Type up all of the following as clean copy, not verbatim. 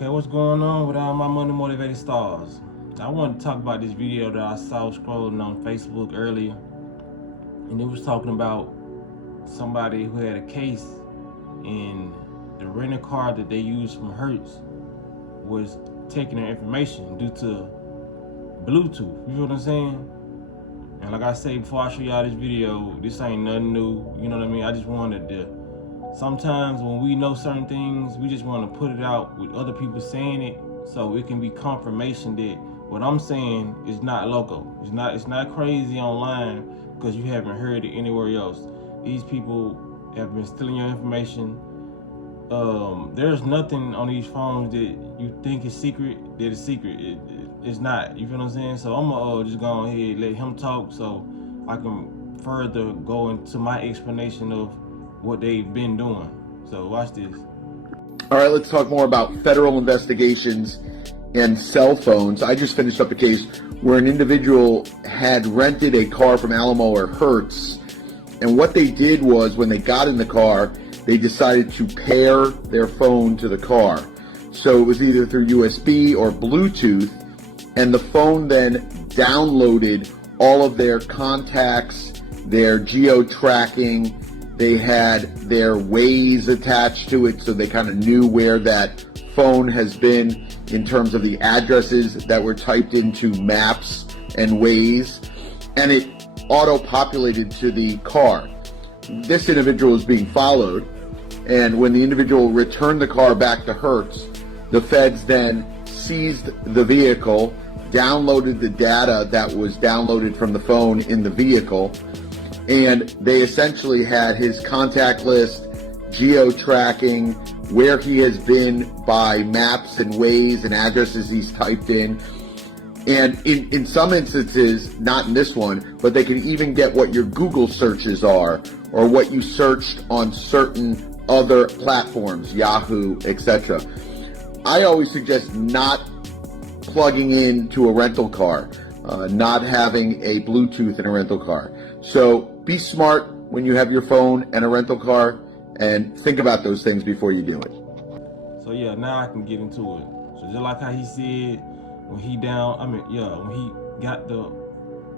Okay, what's going on with all my money motivated stars? I want to talk about this video that I saw scrolling on Facebook earlier, and it was talking about somebody who had a case, and the rental car that they used from Hertz was taking their information due to Bluetooth. You know what I'm saying? And like I say before I show y'all this video, this ain't nothing new. You know what I mean? I just wanted to. Sometimes when we know certain things, we just want to put it out with other people saying it, so it can be confirmation that what I'm saying is not local. It's not crazy online because you haven't heard it anywhere else. These people have been stealing your information. There's nothing on these phones that you think is secret that is secret. It's not. You feel what I'm saying? So I'm gonna just go ahead and let him talk so I can further go into my explanation of what they've been doing. So watch this. All right, let's talk more about federal investigations and cell phones. I just finished up a case where an individual had rented a car from Alamo or Hertz, and what they did was when they got in the car, they decided to pair their phone to the car. So it was either through USB or Bluetooth, and the phone then downloaded all of their contacts, their geo-tracking. They had their Waze attached to it, so they kind of knew where that phone has been in terms of the addresses that were typed into Maps and Waze, and it auto-populated to the car. This individual is being followed, and when the individual returned the car back to Hertz, the feds then seized the vehicle, downloaded the data that was downloaded from the phone in the vehicle, and they essentially had his contact list, geo-tracking, where he has been by Maps and Waze and addresses he's typed in. And in some instances, not in this one, but they can even get what your Google searches are or what you searched on certain other platforms, Yahoo, etc. I always suggest not plugging into a rental car, not having a Bluetooth in a rental car. So be smart when you have your phone and a rental car, and think about those things before you do it. So yeah, now I can get into it. So just like how he said, when he got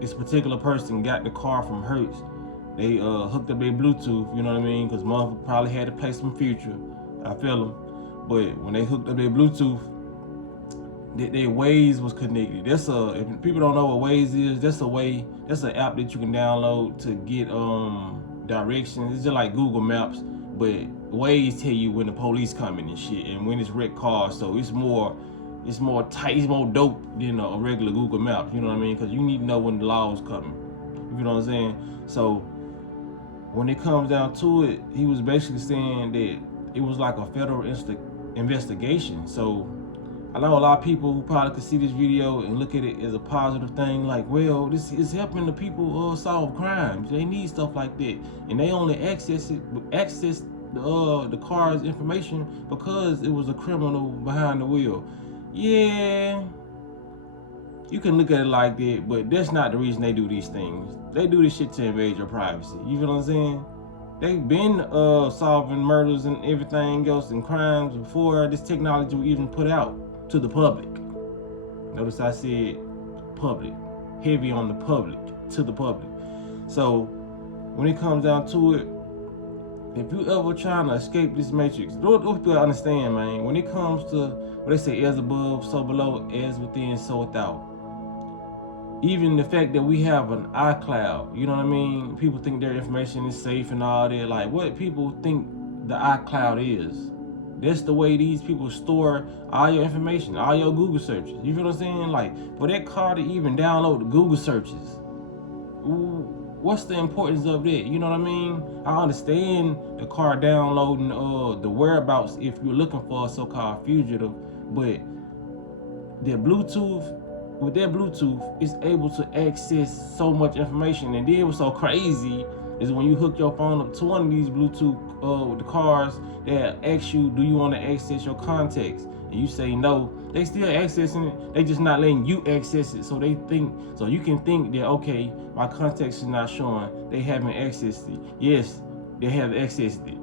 this particular person got the car from Hertz, they hooked up their Bluetooth, you know what I mean? Because motherfucker probably had to play some Future. I feel them. But when they hooked up their Bluetooth, their Waze was connected. If people don't know what Waze is, that's an app that you can download to get directions. It's just like Google Maps, but Waze tell you when the police coming and shit, and when it's wrecked cars. So it's more tight, it's more dope than a regular Google Maps. You know what I mean? Because you need to know when the law is coming. You know what I'm saying? So when it comes down to it, he was basically saying that it was like a federal investigation. So I know a lot of people who probably could see this video and look at it as a positive thing, like, well, this is helping the people solve crimes. They need stuff like that, and they only access the car's information because it was a criminal behind the wheel. Yeah, you can look at it like that, but that's not the reason they do these things. They do this shit to invade your privacy. You feel what I'm saying? They've been solving murders and everything else and crimes before this technology was even put out to the public. Notice I said public, heavy on the public, to the public. So when it comes down to it, if you ever trying to escape this matrix, those people understand, man, when it comes to what they say, as above, so below, as within, so without. Even the fact that we have an iCloud, you know what I mean? People think their information is safe and all that. Like, what people think the iCloud is. That's the way these people store all your information, all your Google searches. You feel what I'm saying? Like, for that car to even download the Google searches, what's the importance of that? You know what I mean? I understand the car downloading the whereabouts if you're looking for a so-called fugitive, but their Bluetooth, with their Bluetooth, it's able to access so much information. And then what's so crazy is when you hook your phone up to one of these Bluetooth with the cars that ask you, do you want to access your contacts? And you say no, they still accessing it. They just not letting you access it. So you can think that, okay, my contacts is not showing, they haven't accessed it. Yes, they have accessed it.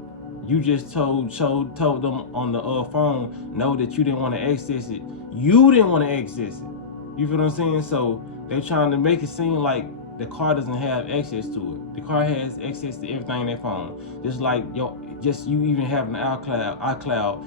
You just told them on the phone, no, that you didn't want to access it. You didn't want to access it. You feel what I'm saying? So they're trying to make it seem like the car doesn't have access to it. The car has access to everything in their phone. Just like you even have an iCloud.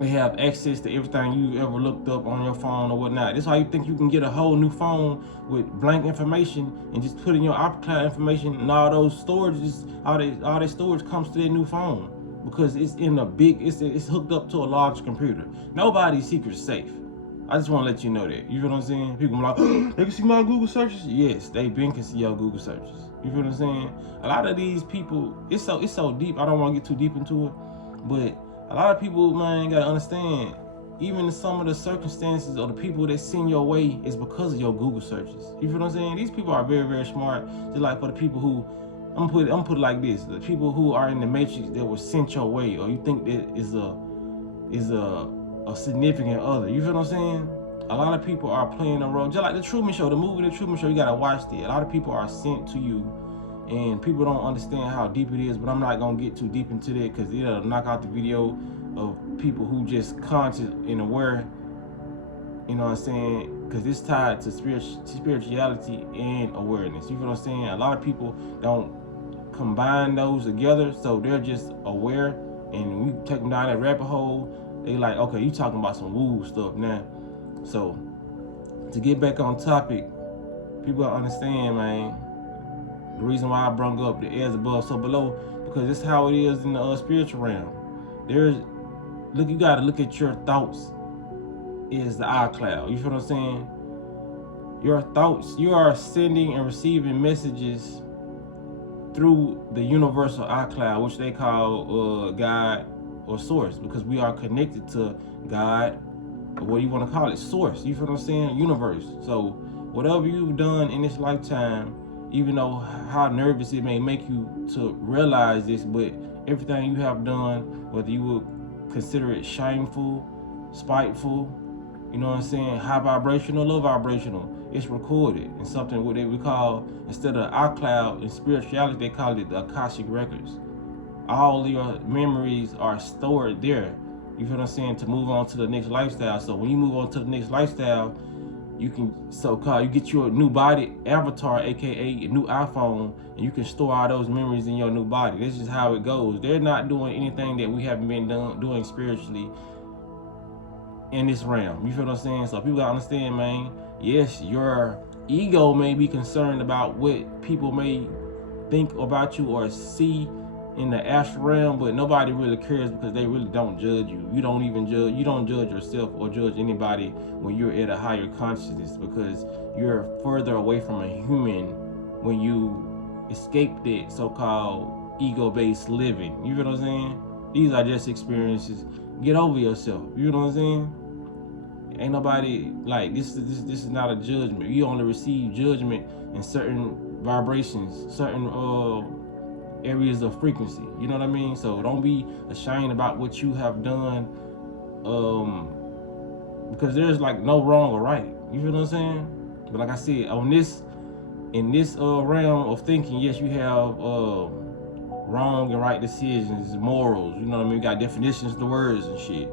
They have access to everything you ever looked up on your phone or whatnot. That's why you think you can get a whole new phone with blank information and just put in your iCloud information, and all those storages, all that storage comes to their new phone because it's in a big, it's hooked up to a large computer. Nobody's secret's safe. I just want to let you know that. You feel what I'm saying? People are like, oh, they can see my Google searches. Yes, they can see your Google searches. You feel what I'm saying? A lot of these people, it's so deep. I don't want to get too deep into it, but a lot of people, man, gotta understand, even some of the circumstances or the people that send your way is because of your Google searches. You feel what I'm saying? These people are very, very smart. Just like for the people who, I'm gonna put it like this: the people who are in the matrix that were sent your way, or you think that is a significant other. You feel what I'm saying? A lot of people are playing a role, just like the Truman Show, the movie The Truman Show. You gotta watch it. A lot of people are sent to you, and people don't understand how deep it is. But I'm not gonna get too deep into that because it'll knock out the video of people who just conscious and aware. You know what I'm saying? Because it's tied to spirituality and awareness. You feel what I'm saying? A lot of people don't combine those together, so they're just aware, and we take them down that rabbit hole. They like, okay, you talking about some woo stuff now. So to get back on topic, people gotta understand, man, the reason why I brought up the as above so below, because it's how it is in the spiritual realm. You gotta look at your thoughts is the iCloud. You feel what I'm saying? Your thoughts, you are sending and receiving messages through the universal iCloud, which they call God or source, because we are connected to God, or what do you want to call it, source. You feel what I'm saying? Universe. So whatever you've done in this lifetime, even though how nervous it may make you to realize this, but everything you have done, whether you would consider it shameful, spiteful, you know what I'm saying, high vibrational, low vibrational, it's recorded in something what we call, instead of iCloud in spirituality, they call it the Akashic Records. All your memories are stored there. You feel what I'm saying? To move on to the next lifestyle. So when you move on to the next lifestyle, you can you get your new body avatar, aka a new iPhone, and you can store all those memories in your new body. This is how it goes. They're not doing anything that we haven't been doing spiritually in this realm. You feel what I'm saying? So people gotta understand, man. Yes, your ego may be concerned about what people may think about you or see in the astral realm, but nobody really cares because they really don't judge you. You don't judge yourself or judge anybody when you're at a higher consciousness, because you're further away from a human when you escape that so-called ego-based living. You feel what I'm saying? These are just experiences. Get over yourself. You know what I'm saying? Ain't nobody like this is not a judgment. You only receive judgment in certain vibrations, certain areas of frequency. You know what I mean? So don't be ashamed about what you have done, because there's like no wrong or right. You feel what I'm saying? But like I said, in this realm of thinking, yes, you have wrong and right decisions, morals. You know what I mean? We got definitions to words and shit.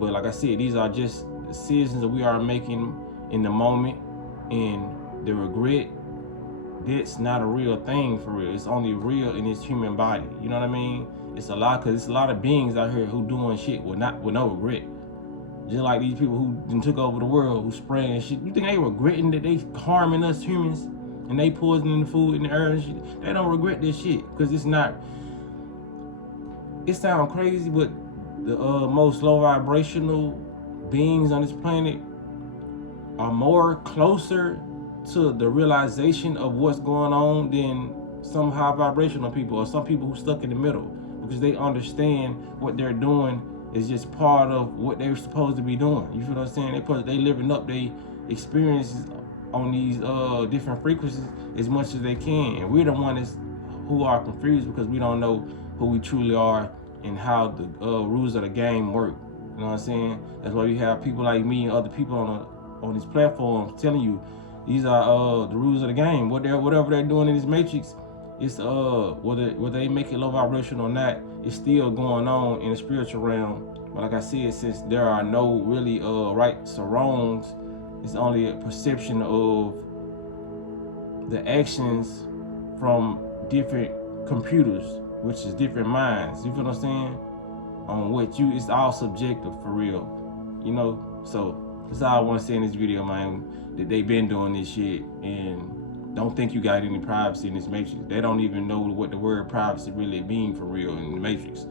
But like I said, these are just decisions that we are making in the moment, and the regret, that's not a real thing for real. It's only real in this human body. You know what I mean? It's a lot, because it's a lot of beings out here who doing shit with no regret. Just like these people who took over the world, who spraying shit. You think they regretting that they harming us humans and they poisoning the food in the air and shit? They don't regret this shit, because it's not. It sounds crazy, but the most low vibrational beings on this planet are more closer to the realization of what's going on than some high vibrational people, or some people who stuck in the middle, because they understand what they're doing is just part of what they're supposed to be doing. You feel what I'm saying? They living up their experiences on these different frequencies as much as they can, and we're the ones who are confused because we don't know who we truly are and how the rules of the game work. You know what I'm saying? That's why we have people like me and other people on these platforms telling you these are the rules of the game. Whatever they're doing in this matrix it's whether they make it low vibration or not, it's still going on in the spiritual realm. But like I said, since there are no really rights or wrongs, it's only a perception of the actions from different computers, which is different minds. You feel what I'm saying? On what you, it's all subjective for real, you know. So that's all I want to say in this video, man. That they been doing this shit, and don't think you got any privacy in this matrix. They don't even know what the word privacy really mean for real in the matrix.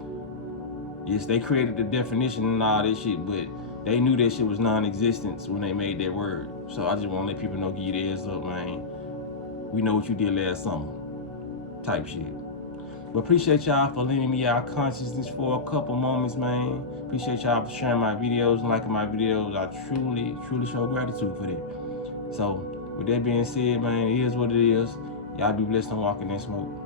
Yes, they created the definition and all this shit, but they knew that shit was non-existent when they made that word. So I just want to let people know, give you the heads up, man. We know what you did last summer, type shit. But appreciate y'all for lending me y'all consciousness for a couple moments, man. Appreciate y'all for sharing my videos and liking my videos. I truly, truly show gratitude for that. So with that being said, man, it is what it is. Y'all be blessed and walking in smoke.